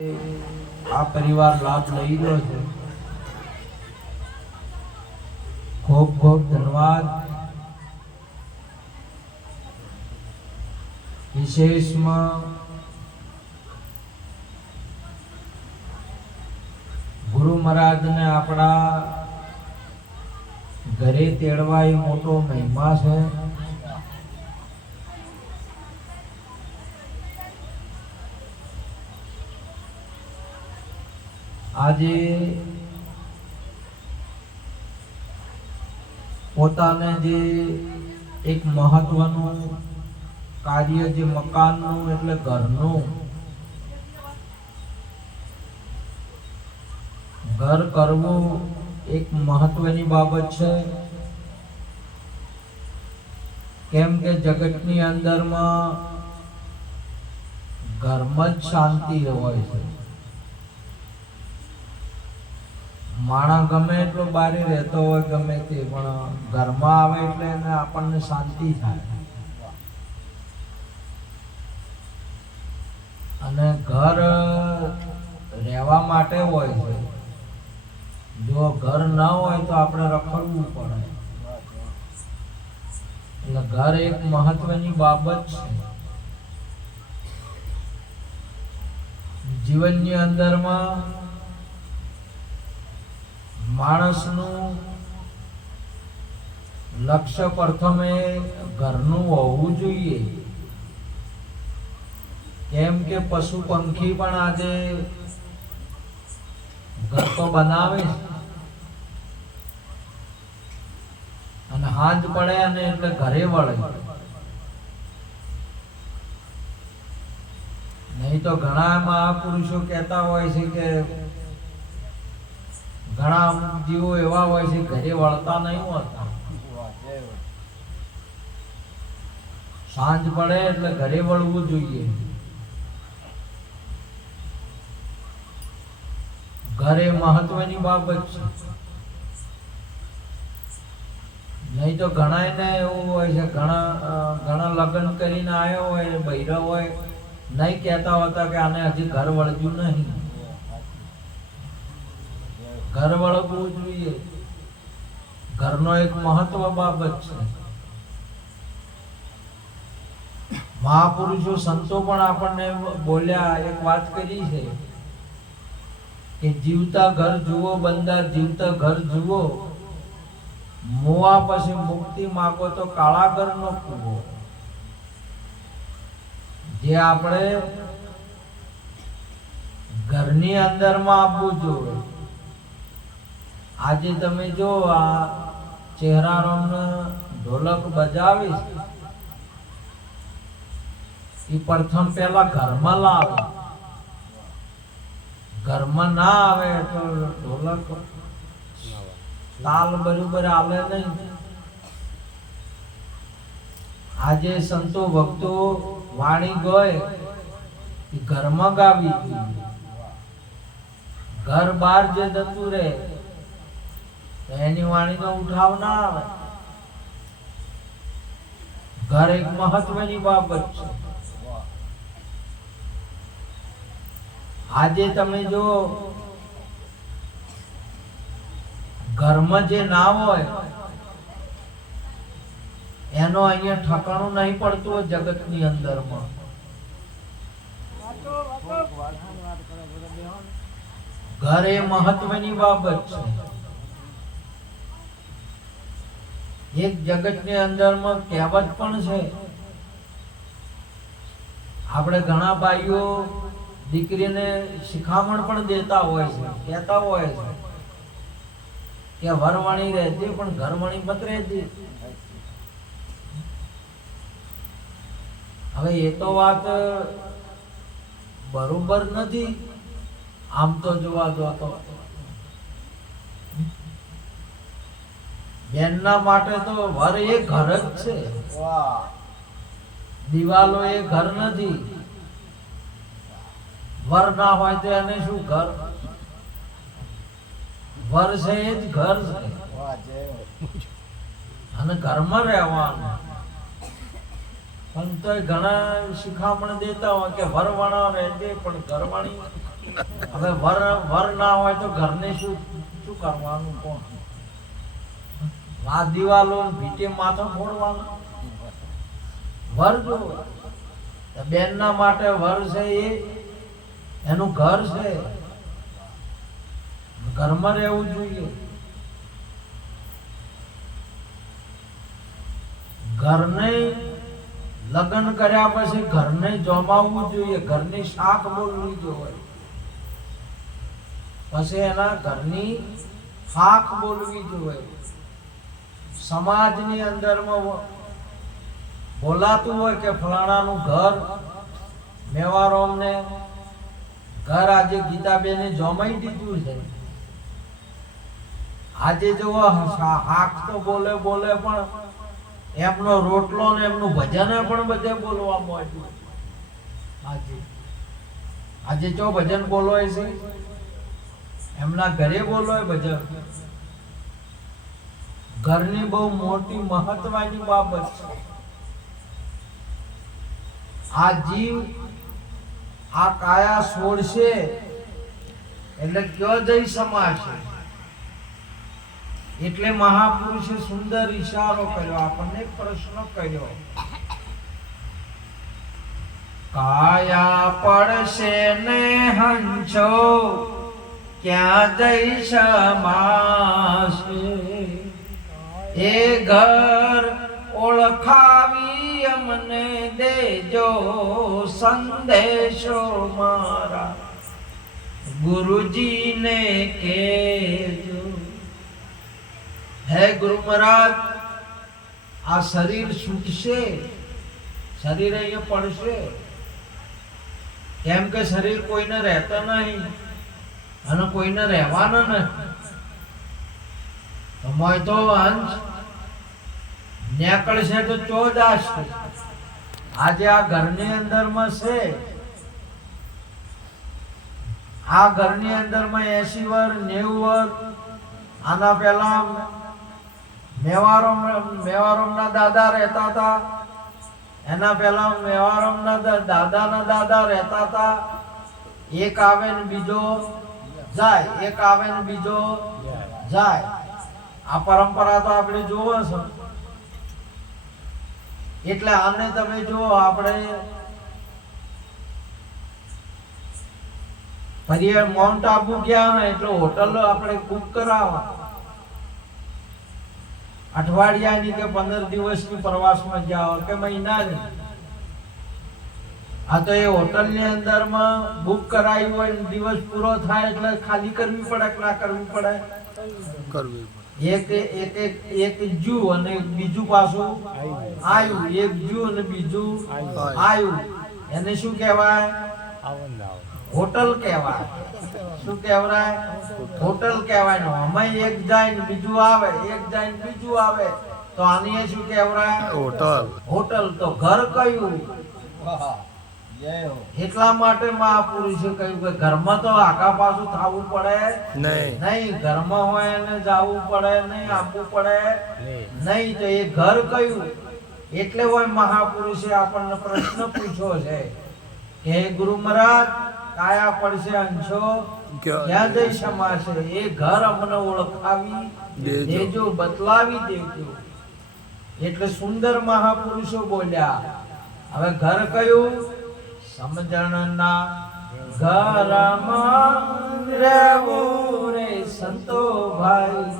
આ પરિવાર લાભ લઈ રહ્યો છે. ખૂબ ખૂબ ધન્યવાદ. વિશેષમાં ગુરુ મહારાજને આપણા ઘરે તેડવા એ મોટો મહિમા છે. આજે પોતાને જે એક મહત્વનું કાર્ય જે મકાનનું એટલે ઘરનું ઘર કરવું એક મહત્વની બાબત છે. કેમ કે જગતની અંદરમાં ઘરમાં જ શાંતિ હોય છે. માણસ ગમે એટલો બારે રહેતો હોય ગમે તે, પણ ઘરમાં આવે એટલે એને આપણને શાંતિ થાય. અને ઘર રહેવા માટે હોય છે. જો ઘર ન હોય તો આપણે રખડવું પડે. એટલે ઘર એક મહત્વની બાબત છે. જીવનની અંદરમાં માણસનું લક્ષ્ય પ્રથમે ઘરનું હોવું જોઈએ. કેમ કે પશુ પંખી પણ આજે ઘર તો બનાવે અને હાથ પડે અને એટલે ઘરે વળે. નહીં તો ઘણા મહાપુરુષો કહેતા હોય છે કે ઘણા જીવો એવા હોય છે ઘરે વળતા નહીં હોતા. સાંજ પડે એટલે ઘરે વળવું જોઈએ. ઘરે મહત્વની બાબત છે. નહીં તો ઘણા ને એવું હોય છે, ઘણા લગ્ન કરીને આવ્યો હોય બૈરા હોય, નહીં કહેતા હોતા કે આને હજી ઘર વળગ્યું નહીં. ઘર વળગવું જોઈએ. ઘરનો એક મહત્વ બાબત છે. મહાપુરુષો સંતો પણ આપણને બોલ્યા, એક વાત કરી છે કે જીવતા ઘર જુઓ બંદા, જીવતા ઘર જુઓ, મોવા પછી મુક્તિ માગો તો કાળા ઘર નો કૂવો. જે આપણે ઘરની અંદરમાં આપવું જોઈએ. આજે તમે જો આ ચહેરારોને ઢોલક બજાવીશ, એ પ્રથમ પેલા ઘરમાં લાવે. ઘરમાં ના આવે તો ઢોલક તાલ બરોબર આવે નહીં. આજે સંતો ભક્તો વાણી ગોય ઘરમાં ગાવી જોઈએ. ઘર બહાર જે જતું રહે એની વાણીનો ઉઠાવ ના આવે. ઘર એક મહત્વની બાબત છે. આજે તમે જો ઘરમાં જે ના હોય એનો અહીંયા ઠકાણું નહીં પડતું જગતની અંદરમાં. ઘર એ મહત્વની બાબત છે. એક જગતની અંદરમાં કહેવત પણ છે. આપણે ઘણા ભાઈઓ દીકરીને શિખામણ પણ દેતા હોય છે, કહેતા હોય છે કે વરવાણી રહેજે પણ ઘરવાણી મત રહેજે. હવે એ તો વાત બરોબર નથી. આમ તો જોવા દો તો બેનના માટે તો વર એ ઘર જ છે. દિવાલો એ ઘર નથી. વર ના હોય તો એને શું ઘર? વર છે એ જ ઘર છે. અને ઘરમાં રહેવાનું. પણ તો ઘણા શિખામણ દેતા હોય કે વરવાણા રહેજે પણ ઘરવાણી હવે વર ના હોય તો ઘરને શું શું કરવાનું? કોણ દિવાલો ભીટે માથો ફોડવાનો? વર જો બેન ના માટે વર છે એ એનું ઘર છે, ઘરમાં રહેવું જોઈએ. ઘરને લગ્ન કર્યા પછી ઘરને જમાવવું જોઈએ, ઘરની શાખ બોલવી જોઈએ, પછી એના ઘરની શાખ બોલવી જોઈએ. સમાજની અંદરમાં બોલાતું હોય કે ફલાણાનું ઘર મેવારોમને ઘર આજે ગીતાબેને જમાઈ દીધું છે. આજે જો હાક તો બોલે પણ એમનો રોટલો ને એમનું ભજન પણ બધે બોલવા માંડ્યું. આજે જો ભજન બોલવાય છે, એમના ઘરે બોલવાય ભજન. ઘરની બહુ મોટી મહત્વની બાબત છે. આ જીવ આ કાયા છોડશે એટલે કયો જઈ સમાશે. એટલે મહાપુરુષે સુંદર ઈશારો કર્યો, આપણને પ્રશ્ન કર્યો, કાયા પડશે ને હંસો ક્યાં જઈ સમાશે. એ ઘર ઓળખાવી અમને દેજો સંદેશો મારા ગુરુજીને કહેજો. હે ગુરુ મહારાજ, આ શરીર છૂટશે, શરીર અહીંયા પડશે. કેમ કે શરીર કોઈને રહેતા નહીં અને કોઈને રહેવાના નથી. તમારે તો અંશ નીકળશે તો ચોદાશ. આજે આ ઘરની અંદરમાં છે, આ ઘરની અંદરમાં 80 વર્ષ 90 વર્ષ. આના પહેલા મેવારોમના દાદા રહેતા હતા, એના પહેલા મેવારોમના દાદાના દાદા રહેતા હતા. એક આવે ને બીજો જાય, એક આવે ને બીજો જાય. આ પરંપરા તો આપણે જોવો છો. એટલે આને તમે જો આપણે ફરી માઉન્ટ આબુ ગયા ને એટલે હોટલ આપણે બુક કરાવવા, અઠવાડિયાની કે 15 દિવસની પ્રવાસમાં જાઓ કે મહિનાની. આ તો એ હોટલની અંદરમાં બુક કરાવી હોય, દિવસ પૂરો થાય એટલે ખાલી કરવી પડે કે ના કરવી પડે? કરવી. એક જુ અને બીજું પાછું આયુ, એક જુ અને બીજું આયુ. એને શું કહેવાય? હોટલ કહેવાય. શું કહેવાય? હોટલ કહેવાય. અમે એક જાય ને બીજું આવે, એક જાય ને બીજું આવે, તો આની શું કહેવાય? હોટલ. હોટલ. તો ઘર કયું? એટલા માટે મહાપુરુષે કહ્યું કે ઘરમાં તો આખા પાછું થવું પડે નહીં. ઘરમાં હોય એને જવું પડે નહીં, આપવું પડે નહીં. તો એ ઘર કયું? એટલે હોય મહાપુરુષે આપણને પ્રશ્ન પૂછ્યો છે કે ગુરુ મહારાજ, કાયા પડશે અંશો ક્યાં જઈ સમાશે. એ ઘર અમને ઓળખાવી દેજો, બતલાવી દેજો. એટલે સુંદર મહાપુરુષો બોલ્યા. હવે ઘર કયું? સમજણના ઘરમાં રહેવું રે સંતો ભાઈ,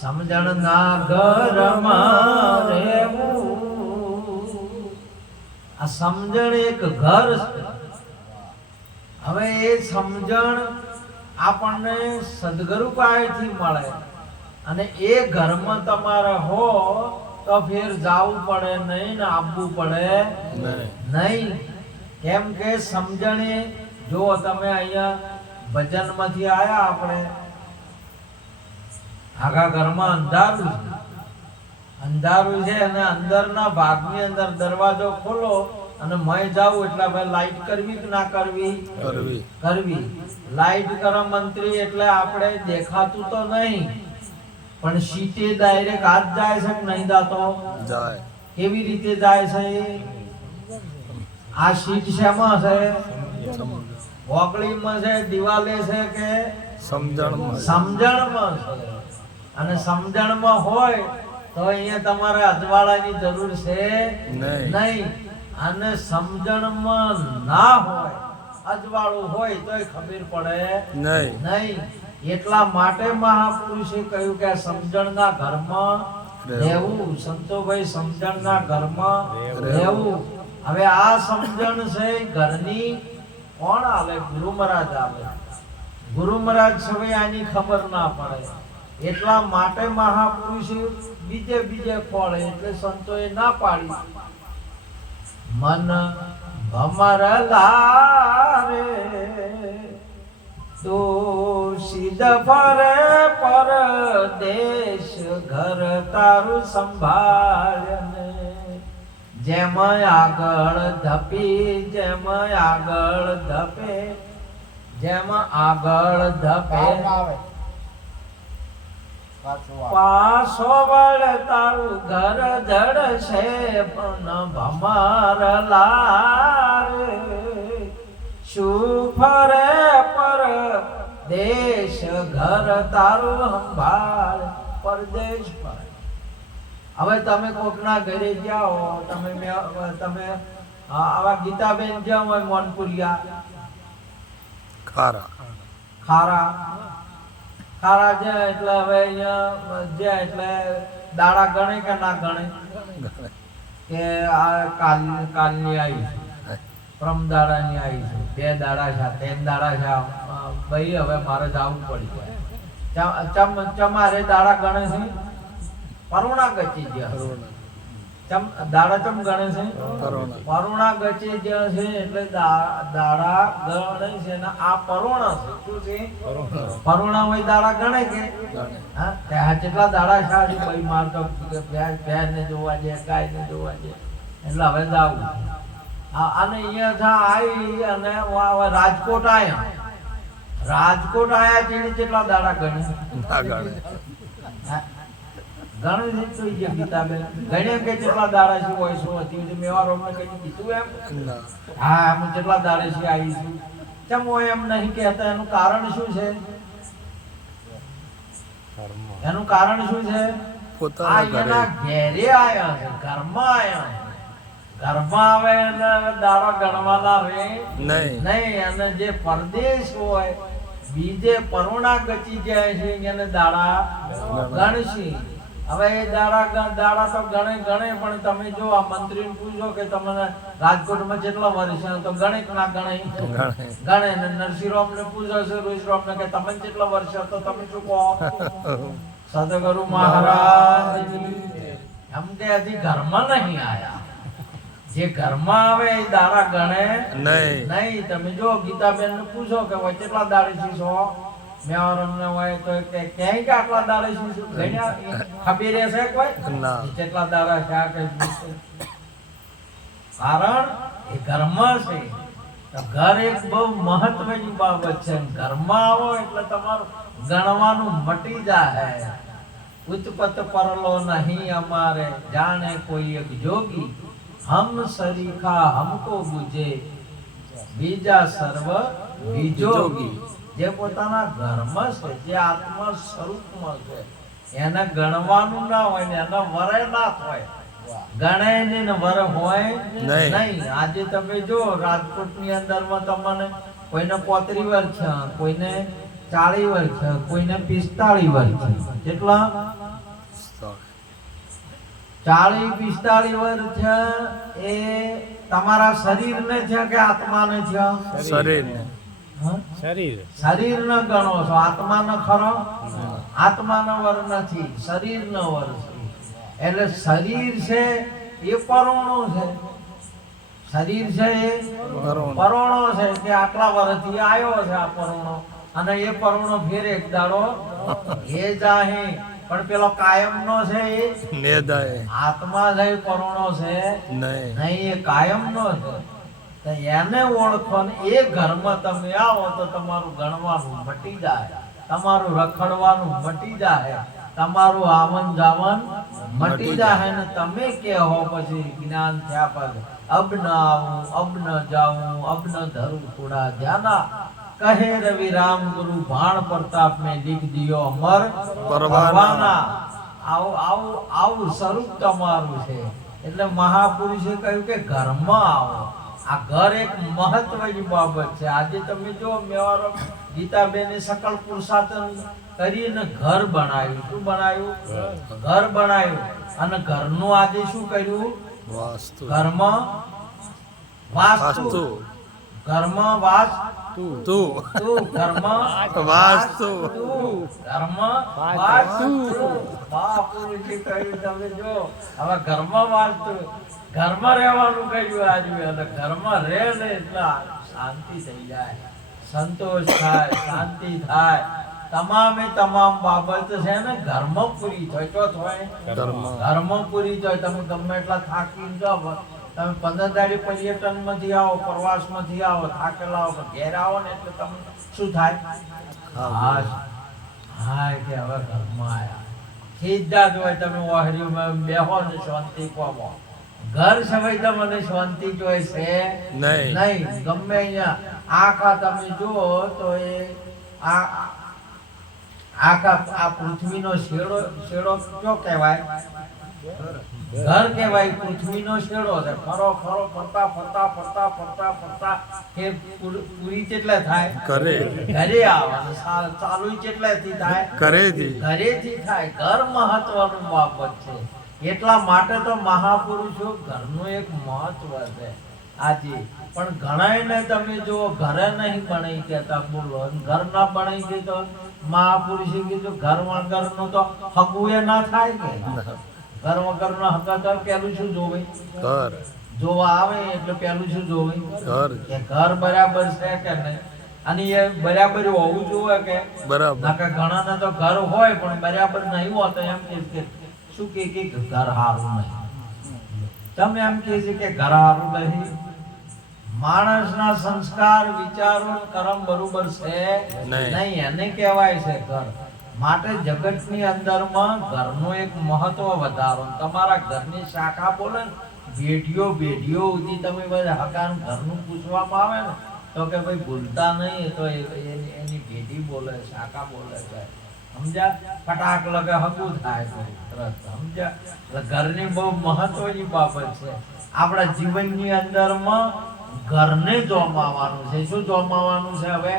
સમજણના ઘરમાં રહેવું. આ સમજણ એક ઘર છે. હવે એ સમજણ આપણને સદગુરુ પાસેથી મળે અને એ ઘરમાં તમારે હો તો ફેર જાવું પડે નહીં ને આપવું પડે નહીં. કેમ કે સમજણે જો તમે અહીંયા ભજનમાંથી આયા, આપણે આખા ઘરમાં અંધારું છે, અંધારું છે અને અંદરના ભાગની અંદર દરવાજો ખોલો અને મય જાવ એટલે ભાઈ લાઈટ કરવી કે ના કરવી? કરવી. લાઈટ કરો મંત્રી એટલે આપણે દેખાતું તો નહીં, પણ સીટે ડાયરેક્ટ હાથ જાય છે કે નહીં જાતો? જાય. કેવી રીતે જાય છે? આ સીટ શેમાં છે? ઓગળીમાં છે, દિવાલે છે કે સમજણમાં સમજણમાં છે. અને સમજણમાં હોય તો અહીંયા તમારે અજવાળાની જરૂર છે નહીં. અને સમજણમાં ના હોય, અજવાળું હોય તોય ખબર પડે નહીં. એટલા માટે મહાપુરુષે કહ્યું કે સમજણના ઘરમાં રહેવું. સંતોભાઈ, સમજણના ઘરમાં રહેવું. હવે આ સમજણ છે ઘરની કોણ આલે? ગુરુ મહારાજ આવે. ગુરુ મહારાજ સવે આની ખબર ના પડે. એટલા માટે મહાપુરુષે બીજે ખોળે એટલે સંતોએ ના પાડી. મન ભમરલા રે તો સીધ ફરે પરદેશ, ઘર તારું સંભાળને. જેમ આગળ ધપી, જેમ આગળ ધપે, જેમ આગળ ધપે પાછો વળ તારું ઘર ધડશે. પણ ભમરલા રે શું ફરે પરદેશ, ઘર તારું સંભાળ પરદેશ પર. હવે તમે કોકના ઘરે જાઓ, તમે આવા ગીતાબેન જાઓ હોય મોનપુરિયા ખારા છે એટલે હવે અહીંયા જ્યાં એટલે દાડા ગણે કે ના ગણે કે આ કાલની આવી છે, પ્રમ દાડાની આવી છે, 2 દાડા છે, 3 દાડા છે, ભાઈ હવે મારે જવું પડી જાય. ચમારે દાડા ગણે છે પરુણા ગચી ગયા. દાડા ચમ ગણે છે પરુણા ગચી ગયા છે એટલે દાડા ગણે છે ને આ પરુણા છે. શું છે? પરુણા હોય દાડા ગણે કે હા કેટલા દાડા છે આજે ભાઈ માર તો ભેંસ ને જોવા છે, ગાય ને જોવા છે એટલે હવે જાવું. અને અહીંયા આવી અને રાજકોટ આયા. રાજકોટ આયા તેની કેટલા દાડા ગણે ગણે છે ગીતાબેન ગણે કે કેટલા દાડા છે હોય શું હતી મેવારો કઈ કીધું એમ? હા હું કેટલા દાડે છે આવી છું. કેમ હોય એમ નહીં કહેતા? એનું કારણ શું છે? એનું કારણ શું છે? આ એના ઘેરે આયા છે, ઘરમાં આયા. ઘરમાં આવે એટલે દાડા ગણવાના રે નહીં. અને જે પરદેશ હોય બીજે પરુણા ગચી જાય છે એને દાડા ગણશી. હવે એ દાડા તો ગણે પણ તમે જો આ મંત્રીને પૂછો કે તમને રાજકોટમાં કેટલા વર્ષ છે તો ગણે કે ના ગણે? ગણે. ને નરસિંહરામ ને પૂછો છે રોહિતરામ ને કે તમને કેટલા વર્ષ છે તો તમે શું કહો? સદગુરુ મહારાજ એમ કે હજી ઘરમાં નહીં આયા. જે ઘરમાં આવે એ દાડા ગણે નહીં. તમે જો ગીતાબેન ને પૂછો કે કેટલા દાડે છો મેવારમને હોય તો ક્યાંય કે આટલા દાડે શું ગણ્યા ખબર રહેશે કોઈ? કેટલા દાડા છે આ કઈ? કારણ એ ઘરમાં છે. ઘર એક બહુ મહત્વની બાબત છે. ઘરમાં આવો એટલે તમારું ગણવાનું મટી જાય. ઉત્પત પરલો નહીં અમારે, જાણે કોઈ એક જોગી. હમ સરીખા હમકો બુજે, બીજા સર્વ વિજોગી. જે પોતાના ઘરમાં છે, જે આત્મા સ્વરૂપમાં છે એને ગણવાનું ના હોય ને એના વરે ના હોય. ગણાય ને વર હોય નહીં. આજે તમે જો રાજકોટની અંદરમાં તમને કોઈને 35 વર્ષ છે, કોઈને 40 વર્ષ છે, કોઈને 45 વર્ષ છે. કેટલા? 40-45 વર્ષ છે. એ તમારા શરીરને છે કે આત્માને છે? શરીરને. શરીર ન ગણો છો, આત્મા ન ખરો? આત્મા ન વર નથી, શરીર ન વર છે. એટલે શરીર છે એ પરોણો છે. શરીર છે એ પરોણો છે કે આટલા વર્ષથી આવ્યો છે આ પરોણો, અને એ પરોણો ફેર એક દાડો એ જાહે. પણ પેલો કાયમ નો છે એ આત્મા છે, પરોણો છે નહીં, એ કાયમ નો છે. એને ઓળખો ને એ ઘરમાં તમે આવો તો તમારું ગણવાનું મટી જાય, તમારું રખડવાનું મટી જાય, તમારું આવન જાવન મટી જાય. ને તમે કહો પછી જ્ઞાન થયા પછી અબ ન આવું અબ ન જાઉં અબ ન ધરું થોડા ધ્યાના કહે રવિ રામ ગુરુ ભાણ પ્રતાપ મેં લીખ દિયો અમર પરવાના. આવું આવું આવું સ્વરૂપ તમારું છે. એટલે મહાપુરુષે કહ્યું કે ઘરમાં આવો. આ ઘર એક મહત્વની બાબત છે. આજે તમે જો મેવારો ગીતાબેને સકળ પુરુષાર્થ કરીને ઘર બનાવ્યું. શું બનાવ્યું? ઘર બનાવ્યું. અને ઘરનું આજે શું કર્યું? વાસ્તુ. ઘરમાં વાસ્તુ. ઘરમાં વાસ્તુ. તું. ઘરમાં વાસ્તુ. ઘરમાં વાસ્તુ. મહાપુરુષે કહ્યું તમે જો હવે ઘરમાં વાસ્તુ. ઘરમાં રહેવાનું કહ્યું આજે. અને ઘરમાં રહે ને એટલે શાંતિ થઈ જાય, સંતોષ થાય, શાંતિ થાય. તમામે તમામ બાબત છે ને ઘરમાં પૂરી થાય. તો ઘરમાં પૂરી થાય. તમે ગમે એટલા થાકી જાઓ, તમે 15 દાડી પર્યટન માંથી આવો, પ્રવાસ માંથી આવો, થાકેલા આવો, ઘેર આવો ને એટલે તમને શું થાય? હા કે હવે ઘરમાં આયા. સીધા જ હોય તમે વાહરીમાં બેહો ને શાંતિ પામો. ઘર સવાય તમને શાંતિ જોઈ છે નહીં. ગમે અહીંયા આખા તમે જુઓ તો એ આ પૃથ્વીનો શેડો શું કહેવાય? ઘર કહેવાય. પૃથ્વીનો શેડો છે. ફરો ફરતા કે પૂરી કેટલે થાય? ઘરે આવે. ચાલુ કેટલેથી થાય? ઘરેથી થાય. ઘર મહત્વનું બાબત છે. એટલા માટે તો મહાપુરુષો ઘરનું એક મહત્વ છે આજે. પણ ઘણાને તમે જો ઘરે નહીં બનાવી કેતા. બોલો ઘર ના બનાવી દે તો મહાપુરુષે કીધું ઘર વગરનું તો હગું એ ના થાય કે. ઘર વગરનો હગા તો પેલું શું જોવે? ઘર જોવા આવે એટલે પેલું શું જોવે? ઘર બરાબર છે કે નહીં. અને એ બરાબર હોવું જોવે કે બરાબર. ઘણા તો ઘર હોય પણ બરાબર નહીં હોતો. એમ કે શું કે ઘર હારું નહીં. તમે એમ કહે છે કે ઘર હારું નહીં. માણસના સંસ્કાર, વિચારો, કર્મ બરોબર છે નહીં, એને કહેવાય છે ઘર. માટે જગતની અંદરમાં ઘરનું એક મહત્વ વધારો. તમારા ઘરની શાખા બોલે ને બેઢીઓ સુધી તમે બધા હકાનું ઘરનું પૂછવામાં આવે ને તો કે ભાઈ ભૂલતા નહીં. તો એની પેઢી બોલે, શાખા બોલે છે. સમજ્યા? ફટાક લગે હગું થાય તરત. સમજ્યા? ઘરની બહુ મહત્વની બાબત છે. આપણા જીવનની અંદરમાં ઘરને જોમાવાનું છે. શું જોમાવાનું છે? હવે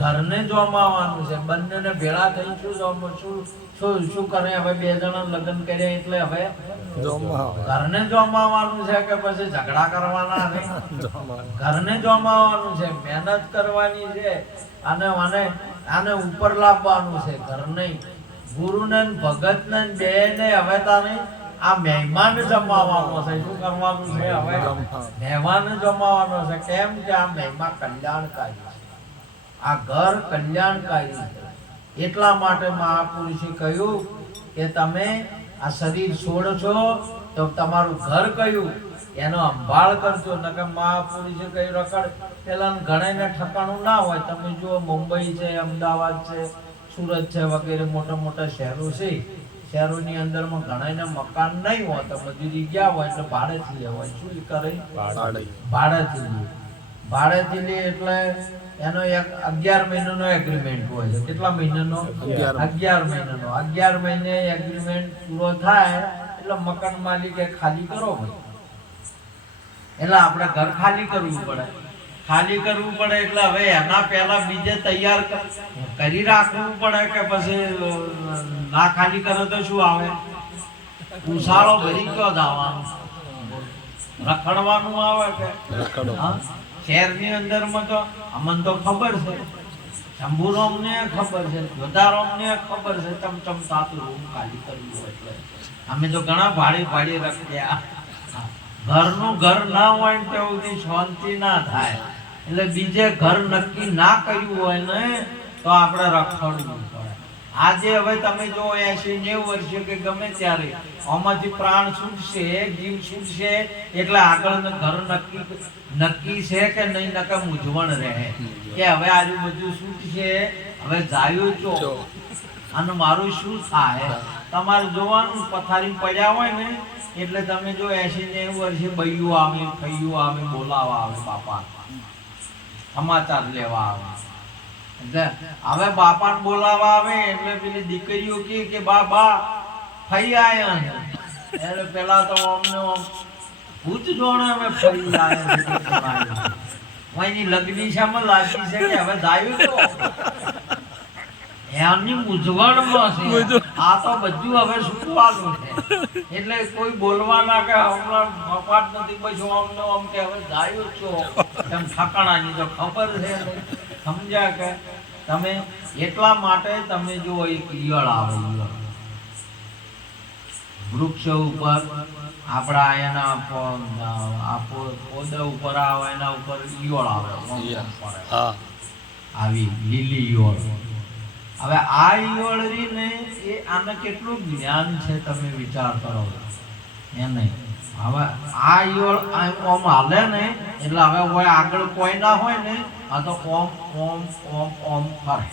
ઘરને જોમાવાનું છે. બંનેને ભેળા થઈ શું કરે? હવે બે જણા લગ્ન કર્યા એટલે હવે ઘરને જોમાવાનું છે કે પછી ઝઘડા કરવાના નહીં? ઘરને જોમાવાનું છે. મહેનત કરવાની છે. આને ઉપર લાવવાનું છે. ઘર નહીં. ગુરુને ભગતને બે ને હવે તાને આ મહેમાન જમાવવાનો છે. શું કરવાનું છે? હવે મહેમાન જમાવવાનો છે. કેમ કે આ મહેમાન કલ્યાણકારી છે. આ ઘર કલ્યાણકારી છે. એટલા માટે મહાપુરુષે કહ્યું કે તમે આ શરીર છોડશો તો તમારું ઘર કયું એનો સંભાળ કરજો. નકર મહાપુરુષે કહ્યું રખડ. પેલા ઘણાને ઠકાણું ના હોય. તમે જુઓ મુંબઈ છે, અમદાવાદ છે, સુરત છે વગેરે મોટા મોટા શહેરો છે. શહેરોની અંદરમાં ઘણાને મકાન નહીં હોય તો મજૂરી ગયા હોય એટલે ભાડેથી લે હોય. શું કરે? ભાડેથી લે એટલે એનો એક 11 મહિનાનો એગ્રીમેન્ટ હોય છે. કેટલા મહિનાનો? 11 મહિનાનો. 11 મહિને એગ્રીમેન્ટ પૂરો થાય એટલે મકાન માલિકે ખાલી કરો ભાઈ. એટલે આપણે ઘર ખાલી કરવું પડે. એટલે હવે એના પહેલા બીજે તૈયાર કરી રાખવું પડે કે પછી ના ખાલી કરો તો શું આવે? ઉસાળો ભરી કયો જવાનું? રખડવાનું આવે કે શહેરની અંદરમાં તો અમને તો ખબર છે, શંભુરામને ખબર છે, જોધારામને ખબર છે. ચમચમ તાતું રૂમ ખાલી કરવું હોય એટલે અમે તો ઘણા ભાડે રખ્યા. ઘરનું ઘર ના હોય ને ત્યાં શાંતિ ના થાય. એટલે બીજે ઘર નક્કી ના કર્યું હોય ને તો આપણે રખડવું પડે. આજે હવે તમે જો 80-90 વર્ષે કે ગમે ત્યારે આમાંથી પ્રાણ છૂટશે, જીવ છૂટશે એટલે આગળ ઘર નક્કી છે કે નહીં? નકર મૂંઝવણ રહે કે હવે આજુ બધું છૂટશે, હવે જાયું ચો અને મારું શું થાય? તમારે જોવાનું પથારી પડ્યા હોય ને એટલે તમે જો 80-90 વર્ષે બૈયું આવે, ફૈયું આવે, બોલાવા આવે, બાપા સમાચાર લેવા આવે. એટલે હવે બાપાને બોલાવા આવે એટલે પેલી દીકરીઓ કે બા ફઈ આયા ને. એટલે પેલા તો અમને ભૂત જોણે અમે ફઈ આયા. એની લગ્ની શામાં લાગી છે કે હવે જાયું તો એમની મૂંઝવણમાં છે. આ તો બધું હવે છૂટવાનું છે એટલે કોઈ બોલવાના કે હમણાં મફાટ નથી પછી અમને આમ કે હવે જાયું છો એમ ઠકાણાની તો ખબર છે નહીં. સમજ્યા કે તમે? એટલા માટે તમે જો એક ઈયળ આવે, ઈયળ વૃક્ષ ઉપર આપણા એના પોદા ઉપર આવે એના ઉપર ઈયળ આવે, આવી લીલી ઈયળ. હવે આ ઈયળ ને એ આને કેટલું જ્ઞાન છે તમે વિચાર કરો એને. હવે આ ઈયળ ઓમ હાલે ને એટલે હવે હોય આગળ કોઈ ના હોય ને આ તો ઓમ ઓમ ઓમ ઓમ ફરે.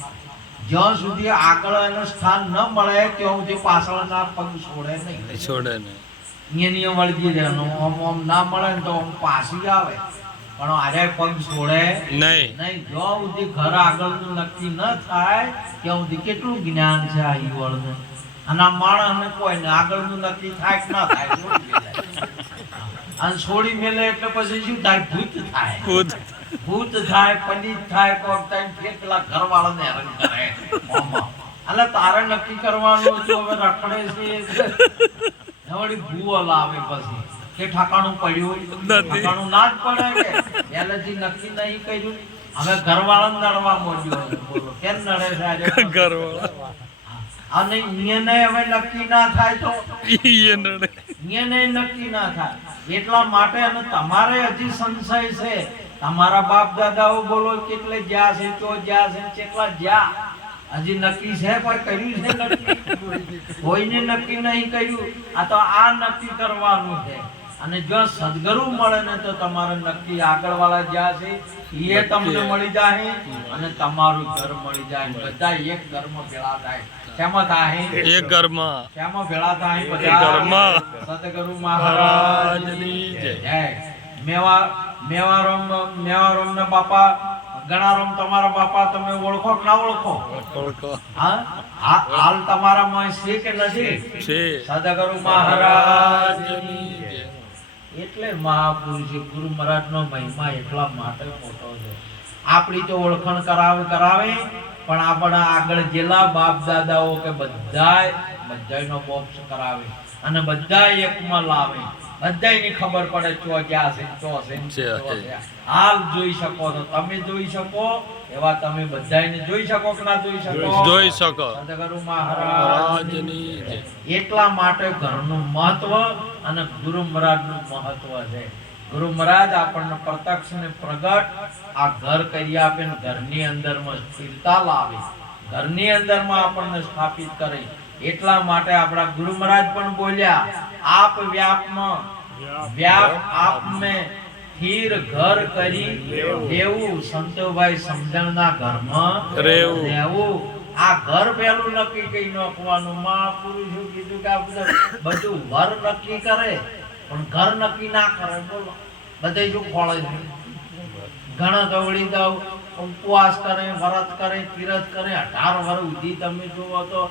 જ્યાં સુધી આગળ એનું સ્થાન ન મળે ત્યાં સુધી પાછળના પગ છોડે નહીં. એની વળગી રહેવાનું. ઓમ ઓમ ના મળે ને તો ઓમ પાછી આવે પણ આરે પગ છોડે નહીં. જ્યાં સુધી ઘર આગળનું નક્કી ન થાય ત્યાં સુધી કેટલું જ્ઞાન છે આ ઈવળને. અને આ માણસને કોઈને આગળનું નક્કી થાય કે ના થાય અને છોડી મેલે એટલે પછી શું થાય? ભૂત થાય. ભૂત થાય, પંડિત થાય, કોક થાય, કેટલા ઘરવાળાને હેરાન કરે. એટલે તારે નક્કી કરવાનું હતું હવે રખડે છે વળી ભૂવો લાવે પછી કે ઠકાણું પડ્યું ઠકાણું ના જ પડે કે પહેલેથી નક્કી નહીં કર્યું. હવે ઘરવાળાને નડવા માંડ્યો. બોલો કેમ નડે છે આજે ઘરવાળા? અને એને હવે નક્કી ના થાય તો એને નક્કી ના થાય. એટલા માટે અને તમારે હજી સંશય છે. તમારા બાપ દાદાઓ બોલો કેટલે જ્યાં છે તો જ્યાં છે કેટલા જ્યાં હજી નક્કી છે? કોઈ કર્યું છે નક્કી? કોઈને નક્કી નહીં કર્યું. આ તો આ નક્કી કરવાનું છે. અને જો સદગુરુ મળે ને તો તમારે નક્કી આગળ વાળા જ્યાં છે એ તમને મળી જાય અને તમારું ઘર મળી જાય. બધા એક ઘરમાં ભેળા થાય. શેમાં થાય? એક ઘરમાં. શેમાં ભેળા થાય? બધા સદગુરુ મહારાજની જય. મેવારામ ના બાપા ગણારામ તમારા બાપા તમે ઓળખો કે ના ઓળખો? હાલ તમારા માં છે કે નથી? સદગુરુ મહારાજની જય. એટલે મહાપુરુષ ગુરુ મહારાજ નો મહિમા એટલા માટે મોટો છે. આપણી તો ઓળખાણ કરાવે પણ આપણા આગળ જેલા બાપ દાદાઓ કે બધાયનો મોક્ષ કરાવે અને બધા એકમાં લાવે. બધાયની ખબર પડે ચો ક્યાં છે ચો છે. હાલ જોઈ શકો તો તમે જોઈ શકો એવા તમે બધાયને જોઈ શકો કે ના જોઈ શકો? જોઈ શકો. સદગુરુ મહારાજની જય. એટલા માટે ઘરનું મહત્વ અને ગુરુ મહારાજનું મહત્વ છે. ગુરુ મહારાજ આપણને પ્રત્યક્ષ ને પ્રગટ આ ઘર કરી આપે ને ઘરની અંદરમાં સ્થિરતા લાવે, ઘરની અંદરમાં આપણને સ્થાપિત કરે. એટલા માટે આપણા ગુરુ મહારાજ પણ બોલ્યા આપ વ્યાપમાં વ્યાપ આપ મેં સ્થિર ઘર કરી દેવું સંતોભાઈ સમજણના ઘરમાં રહેવું. આ ઘર પહેલું નક્કી કરી નાખવાનું. મહાપુરુષો કીધું કે બધું ઘર નક્કી કરે પણ ઘર નક્કી ના કરે. બોલો બધે શું ખોળે છે? ઘણા ગવડી દઉં ઉપવાસ કરે, વ્રત કરે, તીરથ કરે, 18 વર્ષ સુધી તમે જુઓ તો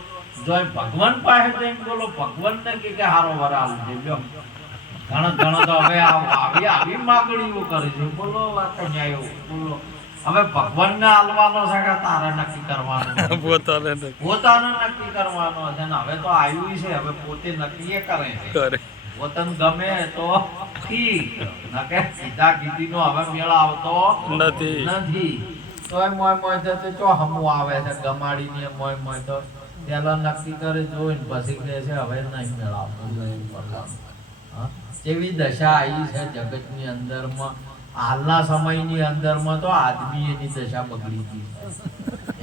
જો ભગવાન પાસે જઈને બોલો ભગવાન ને કે હારો વરાલ દેજો. ઘણા તો હવે આવી માગણીઓ કરે છે. બોલો વાત ન્યાય. બોલો હવે ભગવાન ને આલવાનો છે કે તારે નક્કી કરવાનું? પોતાને નક્કી કરવાનો છે ને હવે તો આવ્યું છે હવે પોતે નક્કી કરે છે. વતન ગમે તો ઠીક નકે સીધા કીધી નો હવે મેળ આવતો નથી. તો એ મોય મોય તો ચો હમું આવે છે ગમાડી ને મોય મોય તો પેલા નક્કી કરે જોઈને પછી કહે છે હવે નહીં મેળ આવતો. એવી દશા આવી છે જગતની અંદરમાં. હાલના સમયની અંદરમાં તો આદમી એની દશા બગડી ગઈ.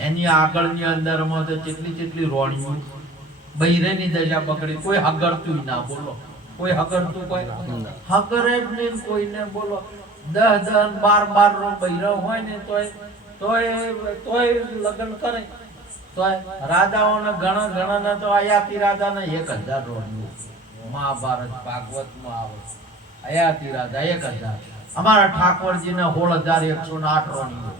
એની આગળની અંદરમાં તો કેટલી રોણીઓ બૈરેની દશા બગડી. કોઈ હગરતું ના. બોલો કોઈ હગરતું? કોઈ હગરે જ નહીં કોઈને. બોલો 10-10 12-12 નો બૈરો હોય ને તોય લગ્ન કરે તો રાજાઓને ઘણા તો અયાતી રાજાને 1000 રોણિયું. મહાભારત ભાગવતમાં આવે અયાતી રાજા 1000. અમારા ઠાકોરજીને 16108 રોણિયું.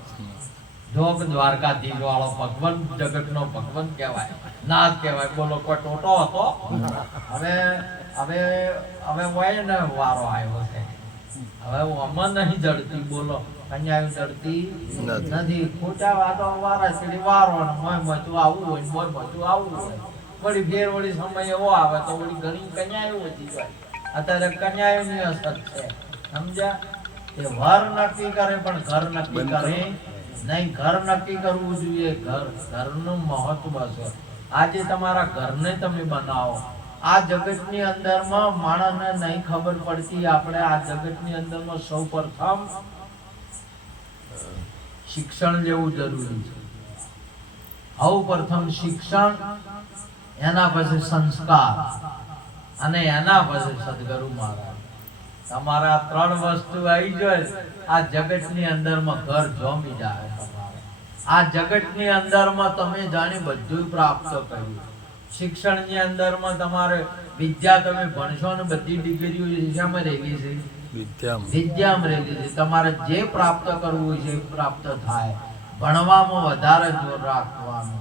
જોગ દ્વારકાધીશ વાળો ભગવાન, જગતનો ભગવાન કહેવાય, નાથ કહેવાય. બોલો કોઈ ટોટો હતો? હવે હવે હવે હોય ને વારો આવ્યો છે. હવે અમન નહીં જડતી. બોલો કન્યા જડતી નથી. ખોટા વાતો વારા છેડી વારો ને મોય મચું આવવું હોય, મોય મચું આવવું હોય. વળી ફેર વળી સમય એવો આવે તો વળી ઘણી કન્યા વધી જાય. અત્યારે કન્યાઓની અસર છે, સમજ્યા? એ વર નક્કી કરે પણ ઘર નક્કી કરે નહીં. ઘર નક્કી કરવું જોઈએ. ઘરનું મહત્વ છે. આજે તમારા ઘરને તમે બનાવો. આ જગતની અંદરમાં માણસને નહીં ખબર પડતી. આપણે આ જગતની અંદરમાં સૌ પ્રથમ શિક્ષણ લેવું જરૂરી છે. સૌ પ્રથમ શિક્ષણ, એના પછી સંસ્કાર અને એના પછી સદગુરુ મહારાજ. તમારા 3 વસ્તુ આવી જાય, આ જગતની અંદરમાં ઘર જોમી જાય. આ જગતની અંદરમાં તમે જાણી બધું પ્રાપ્ત કર્યું. શિક્ષણની અંદરમાં તમારે વિદ્યા તમે ભણશો ને બધી ડિગ્રીઓ શામાં રહેલી છે? વિદ્યામાં રહેલી છે. તમારે જે પ્રાપ્ત કરવું છે એ પ્રાપ્ત થાય. ભણવામાં વધારે જોર રાખવાનું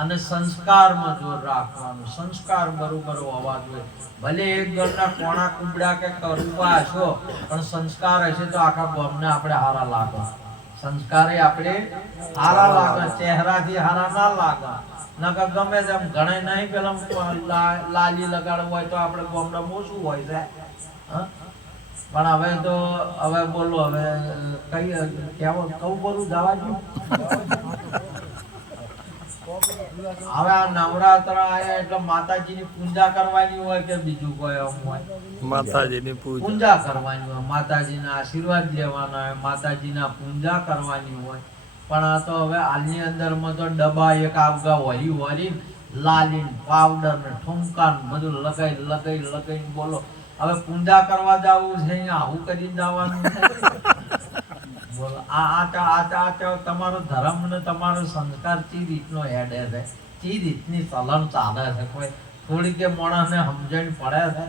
અને સંસ્કારમાં જોર રાખવાનું. સંસ્કાર બરોબર હોવા જોઈએ. ભલે એક ઘરના કોણા કુંબડા કે કરુવા હશો, પણ સંસ્કાર હશે તો આખા ગામને આપણે હારા લાગે. સંસ્કારે આપણે હારા લાગે, ચહેરાથી હારા ના લાગે. નકર ગમે તેમ ઘણા નહીં પેલા લાલી લગાડવું હોય તો આપણે ગામડા મોસું હોય છે. પણ હવે તો હવે બોલો હવે કઈ કેવો કઉ બોલું જવા દઉં. હવે આ નવરાત્ર આયા એટલે માતાજીની પૂજા કરવાની હોય કે બીજું કોઈ એમ હોય? માતાજીની પૂજા કરવાની હોય, માતાજીના આશીર્વાદ લેવાના હોય, માતાજીના પૂજા કરવાની હોય. પણ આ તો હવે હાલની અંદરમાં તો ડબ્બા એક આવગા વરી લાલીન પાવડર ને ઠુમકા બધું લગાઈ બોલો હવે પૂજા કરવા જવું છે અહીંયા આવું કરી જવાનું બોલો. આ તમારો ધર્મ ને તમારો સંસ્કાર ચી રીતનો હેડે છે, ચી રીતની ચલણ ચાલે છે, કોઈ થોડી કે માણસને સમજણ પડે છે?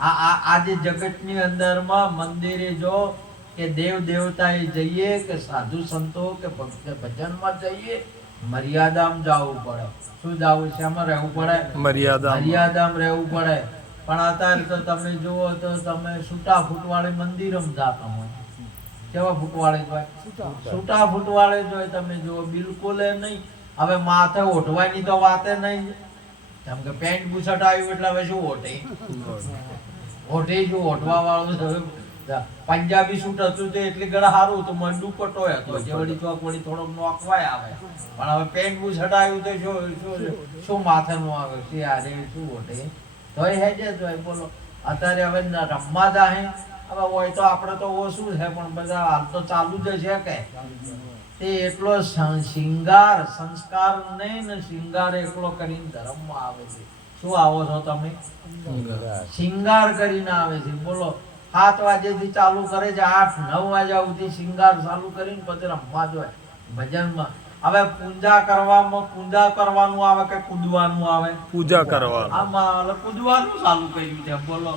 આજે જગતની અંદરમાં મંદિરે જો કે દેવ દેવતાએ જઈએ કે સાધુ સંતો કે ભજનમાં જઈએ, મર્યાદામાં જવું પડે. શું જવું છે? એમાં રહેવું પડે, મર્યાદામાં રહેવું પડે. પણ અત્યારે તો તમે જુઓ તો તમે છૂટા ફૂટવાળે મંદિરમાં જાતા હોય. કેવા ફૂટવાળે જોય? છૂટા ફૂટવાળે જોય. તમે જુઓ બિલકુલ નહીં. હવે માથે ઓઢવાની તો વાતે નહીં. કેમ કે પેન્ટ બુશર્ટ આવ્યું એટલે હવે શું ઓઢે? ઓઢે શું ઓઢવા વાળું? પંજાબી સૂટ હતું તે એટલી ગળા સારું હતું, મને દુપટ્ટો હતો જે વળી ચોક વળી થોડોક નોખવાય આવે. પણ હવે પેન્ટ બુશર્ટ આવ્યું તો શું માથે નું આવે છે? આજે શું ઓઢે? તોય હેજે તોય બોલો. અત્યારે હવે રમવા જાહે હવે હોય તો આપણે તો ઓછું છે, પણ બધા હાલ તો ચાલુ જ છે કે તે એટલો શિંગાર સંસ્કાર નહીં ને શિંગાર એકલો કરીને ધર્મમાં આવે છે. શું આવો છો તમે? શિંગાર કરીને આવે છે. બોલો 7 વાગ્યાથી ચાલુ કરે છે, 8-9 વાગ્યા સુધી શિંગાર ચાલુ કરીને પછી રમવા જોઈએ ભજનમાં. હવે પૂજા કરવામાં પૂજા કરવાનું આવે કે કૂદવાનું આવે? પૂજા કરવાનું. આમાં કૂદવાનું ચાલુ કર્યું છે. બોલો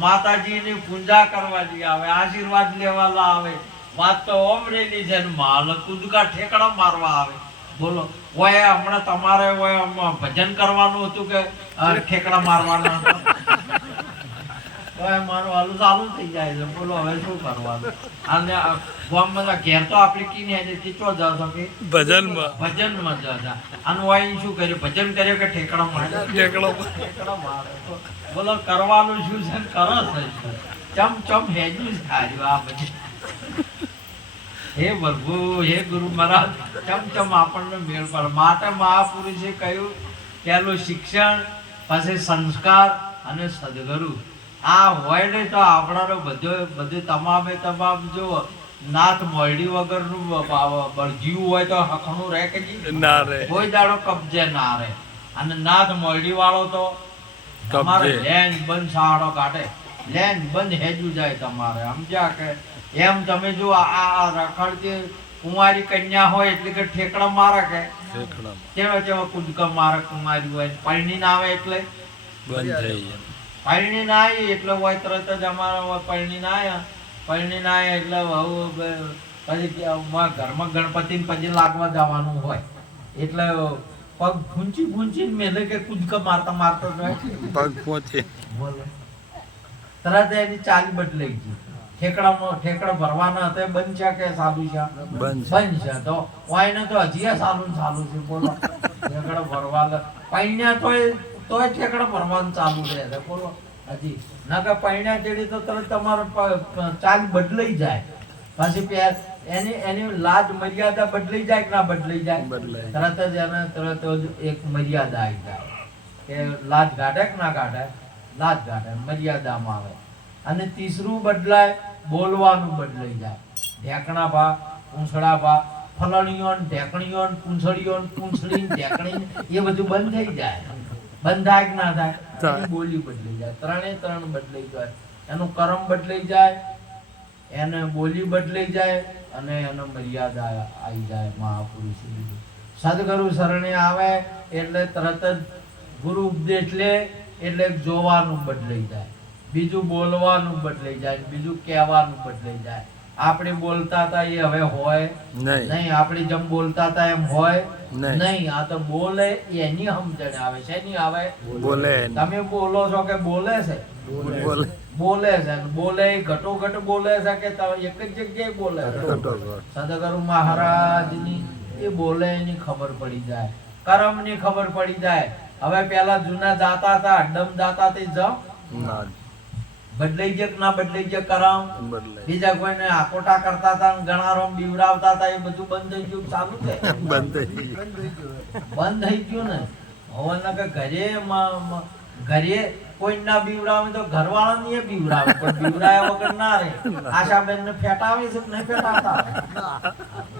માતાજીની પૂજા કરવાની આવે, આશીર્વાદ લેવાલા આવે. વાત તો ઓમરેલી છે ને માલ કૂદકા ઠેકડા મારવા આવે. બોલો ઓય હમણાં તમારે ઓય ભજન કરવાનું હતું કે ઠેકડા મારવાના હતા? મારું હાલું ચાલુ થઈ જાય છે. બોલો હવે શું કરવાનું? અને ગામમાં ઘેર તો આપણી કીને ચીચો જશો કે ભજનમાં જશા. આનું વાઈ શું કર્યું? ભજન કર્યો કે ઠેકડા મારે? બોલો કરવાનું શું છે? કરો છે ચમ હેજું થાય આ ભજન. હે પ્રભુ, હે ગુરુ મહારાજ, ચમ આપણને મેળ પડે. માટે મહાપુરુષે કહ્યું પહેલું શિક્ષણ, પછી સંસ્કાર અને સદગુરુ. આ હોય ને તો આપણાનો બધું તમામ જો નાથ મોરડી વગરનું બળજીવું હોય તો હકનું રહે કે ના રહે? કોઈ દાડો કબજે ના રહે. અને નાથ મોરડી વાળો તો તમારે લેન બંધ સાડો કાઢે, લેન બંધ હેજું જાય તમારે. સમજ્યા કે એમ? તમે જો આ રખડતી કુંવારી કન્યા હોય એટલે કે ઠેકડા મારે કે ઠેકડામાં કેવા કેવા કૂદકા મારે કુંવારી હોય પરણીને આવે એટલે બંધ થઈ જાય. પરણીને આવી એટલે હોય તરત જ અમારા પરણીને આવ્યા એટલે વહુ પછી ઘરમાં ગણપતિને પછી લાગવા જવાનું હોય એટલે પગ ફૂંચીને મેલે કે કૂદકા મારતા જાય પગ પહોંચે. બોલો તરત એની ચાલી બદલાઈ ગઈ. ઠેકડા ભરવાના હતા એ બંધ છે કે સાદું છે? બંધ છે. બંધ છે. તો વાયને તો હજી ચાલુ છે. બોલો ઠેકડા ભરવા પૈણ્યા તોય ઠેકડા ભરવાનું ચાલુ રહે છે. બોલો હજી ના કે પૈણ્યા તેડી તો તરત તમારો ચાલ બદલાઈ જાય. પછી એની લાજ મર્યાદા બદલાઈ જાય કે ના બદલાઈ જાય? બદલાય. તરત જ એક મર્યાદા આવી જાય કે લાજ કાઢે કે ના કાઢે? લાજ કાઢે, મર્યાદામાં આવે. અને તીસરું બદલાય, બોલવાનું બદલાઈ જાય. ઢેકણા ભા, પૂંછડા ભા, ફલણીઓ ને ઢેકણીઓ ને પૂંછડીઓ ને પૂંછડી ને ઢેકણી એ બધું બંધ થઈ જાય. બંધ થાય કે ના થાય? એની બોલી બદલાઈ જાય. ત્રણ બદલાઈ જાય. એનું કર્મ બદલાઈ જાય, એને બોલી બદલાઈ જાય અને એનો મર્યાદા આવી જાય. મહાપુરુષ સદગુરુ શરણે આવે એટલે તરત જ ગુરુ ઉપદેશ લે એટલે જોવાનું બદલાઈ જાય, બીજું બોલવાનું બદલાઈ જાય, બીજું કહેવાનું બદલાઈ જાય. આપણે બોલતા હતા એ હવે હોય નહીં. આપણે જેમ બોલતા હતા એમ હોય નહીં. આ તો બોલે એની સમજણ આવે છે. એની આવે બોલે. તમે બોલો છો કે બોલે છે? બોલે છે. બોલે ઘટોઘટ બોલે છે કે એક જ જગ્યાએ બોલે છે? સદગુરુ મહારાજની એ બોલે એની ખબર પડી જાય, કર્મની ખબર પડી જાય. હવે પેલા જૂના જાતા હતા, અડ્ડમ જાતા તે બદલાઈ ગયા કે ના બદલાઈ ગયા કર્મ? બીજા કોઈને આકોટા કરતા હતા, ગણારોમ બીવરાવતા હતા, એ બધું બંધ થઈ ગયું? ચાલુ છે? બંધ થઈ ગયું ને. હવે કે ઘરે કોઈ ના બીવરાવે તો ઘરવાળા ને બીવરાવે, પણ બીવરાયા વગર ના રહે. આશાબેન ને ફેટાવે છે કે નહીં ફેટાવતા?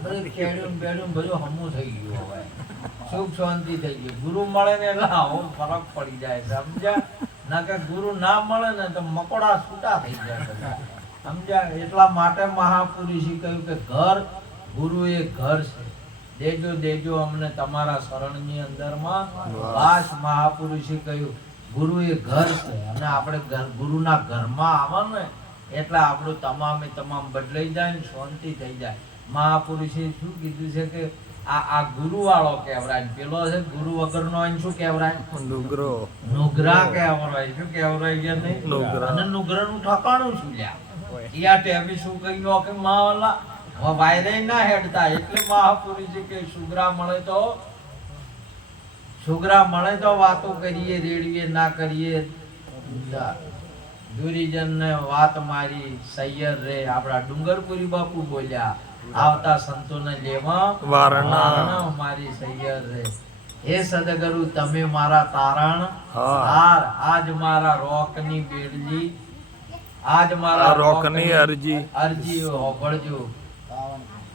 બધું ખેડ્યું બેડ્યું બધું હમું થઈ ગયું. હવે સુખ શાંતિ થઈ ગઈ. ગુરુ મળે ને એટલે આવો ફરક પડી જાય. સમજ્યા? ના કે ગુરુ ના મળે ને તો મકોડા છૂટા થઈ જાય. સમજ્યા? એટલા માટે મહાપુરુષે કહ્યું કે ઘર, ગુરુ એ ઘર છે. દેજો અમને તમારા શરણની અંદરમાં વાસ. મહાપુરુષે કહ્યું ગુરુ એ ઘર છે અને આપણે ગુરુના ઘરમાં આવે ને એટલે આપણું તમામ બદલાઈ જાય ને શાંતિ થઈ જાય. મહાપુરુષે શું કીધું છે કે આ ગુરુ વાળો કહેવરાય, પેલો છે ગુરુ વગરનો એને શું કહેવરાય? નુગરા કહેવરાય. શું કહેવરાય છે નહીં? અને નુગરાનું ઠકાણું શું લ્યા? યા ટેબી શું કહ્યું કે માવલા વાયરે ના હેડતા. એટલે મહાપુરુષે કે સુગરા મળે તો વાતો કરીએ, રેડીએ ના કરીએ. દુરીજન ને વાત મારી સૈયર રે. આપડા ડુંગરપુરી બાપુ બોલ્યા, આવતા સંતોને લેવા વારણા મારી સૈયર રે. હે સદગુરુ તમે મારા તારણ હાર. આજ મારા રોકની બેડજી, આજ મારા રોકની અરજી હોભળજો.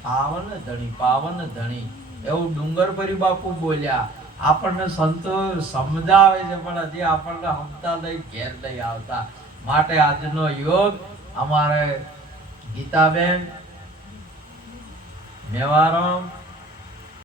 પાવન ધણી એવું ડુંગરપુરી બાપુ બોલ્યા. આપણને સંતો સમજાવે છે પણ હજી આપણને સમતા નહીં, ઘેર નહીં આવતા. માટે આજનો યોગ અમારે ગીતાબેન મેવારામ